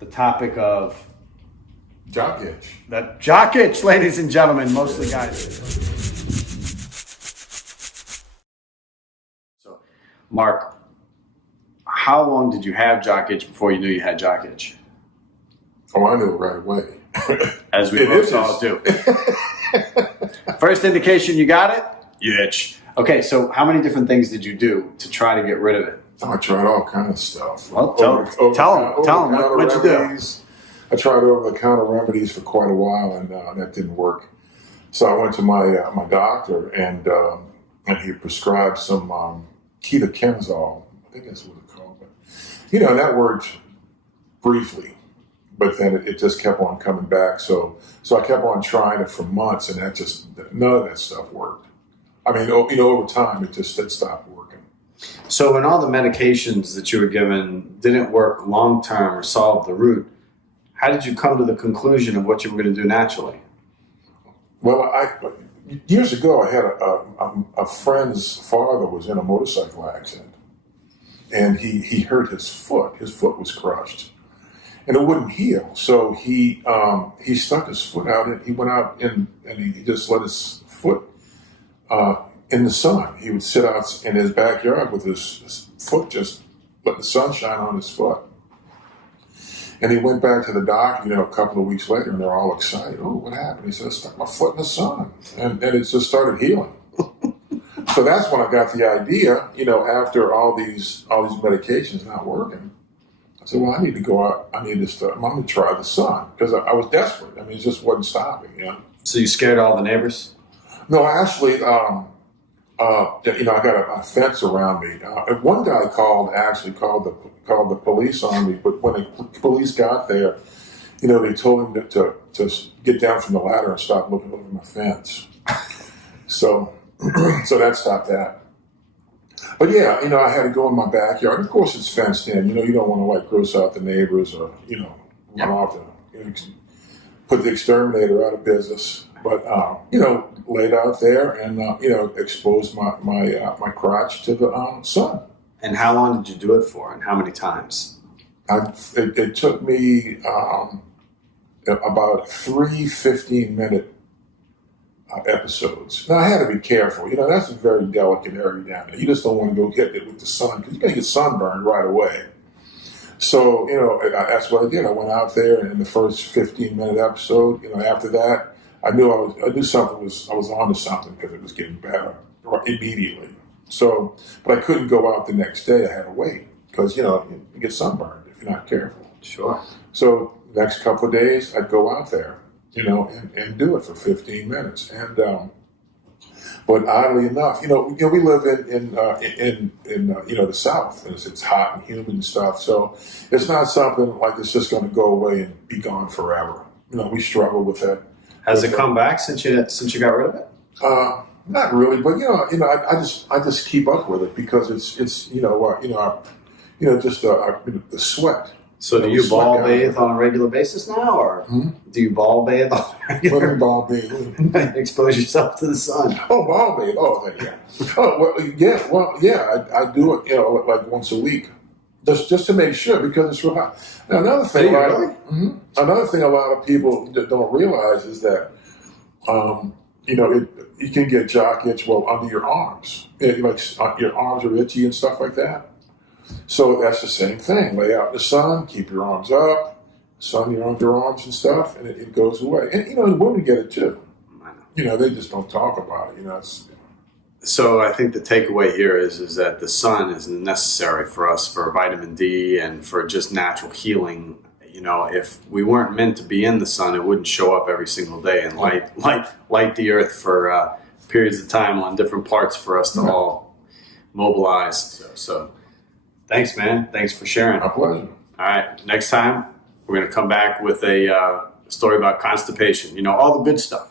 the topic of Jock itch. that jock itch, ladies and gentlemen, mostly guys. So, Mark, how long did you have jock itch before you knew you had jock itch? Oh, I knew it right away. As we most all do. First indication you got it, you itch. Okay, so how many different things did you do to try to get rid of it? I tried all kinds of stuff. Well, tell them what'd you do? I tried over-the-counter remedies for quite a while, and that didn't work. So I went to my doctor, and he prescribed some ketoconazole. I think that's what it's called. But, that worked briefly, but then it just kept on coming back. So I kept on trying it for months, and none of that stuff worked. I mean, over time, it stopped working. So when all the medications that you were given didn't work long-term or solve the root, how did you come to the conclusion of what you were going to do naturally? Well, years ago, I had a friend's father was in a motorcycle accident, and he hurt his foot. His foot was crushed, and it wouldn't heal. So he stuck his foot out, and he went out and he just let his foot in the sun. He would sit out in his backyard with his foot, just let the sun shine on his foot. And he went back to the doctor, a couple of weeks later, and they're all excited. Oh, what happened? He said, I stuck my foot in the sun. And it just started healing. So that's when I got the idea, after all these medications not working. I said, well, I need to go out. I'm going to try the sun. Because I was desperate. I mean, it just wasn't stopping, So you scared all the neighbors? No, actually, I got a fence around me. And one guy called the police on me, but when the police got there, they told him to get down from the ladder and stop looking over my fence. So that stopped that. But yeah, I had to go in my backyard. Of course, it's fenced in. You don't want to gross out the neighbors or run off put the exterminator out of business. But laid out there and exposed my crotch to the sun. And how long did you do it for, and how many times? It took me about 3 15-minute episodes. Now I had to be careful. That's a very delicate area down there. You just don't want to go hit it with the sun because you're going to get sunburned right away. So that's what I did. I went out there, and in the first 15-minute episode, after that, I knew something I was onto something because it was getting better immediately. So, but I couldn't go out the next day. I had to wait because you get sunburned if you're not careful. Sure. So next couple of days, I'd go out there, and do it for 15 minutes. And but oddly enough, we live in the South, and it's hot and humid and stuff. So it's not something like it's just going to go away and be gone forever. We struggle with that. Has it come back since you got rid of it? Not really, but I just keep up with it because it's the sweat. So do you ball bathe on a regular basis now, or do you ball bathe on a regular? What do ball bathe? Expose yourself to the sun. Oh, ball bathe. Oh, yeah. Oh, well, yeah. Well, yeah. I do it, like once a week, just to make sure because it's real hot. Now, another thing a lot of people don't realize is that, you can get jock itch under your arms. Your arms are itchy and stuff like that. So that's the same thing. Lay out in the sun, keep your arms up, sun your underarms and stuff, and it goes away. And women get it too. They just don't talk about it. So I think the takeaway here is that the sun is necessary for us for vitamin D and for just natural healing. If we weren't meant to be in the sun, it wouldn't show up every single day and light the earth for periods of time on different parts for us to all mobilize. So thanks, man. Thanks for sharing. My pleasure. All right. Next time, we're going to come back with a story about constipation. All the good stuff.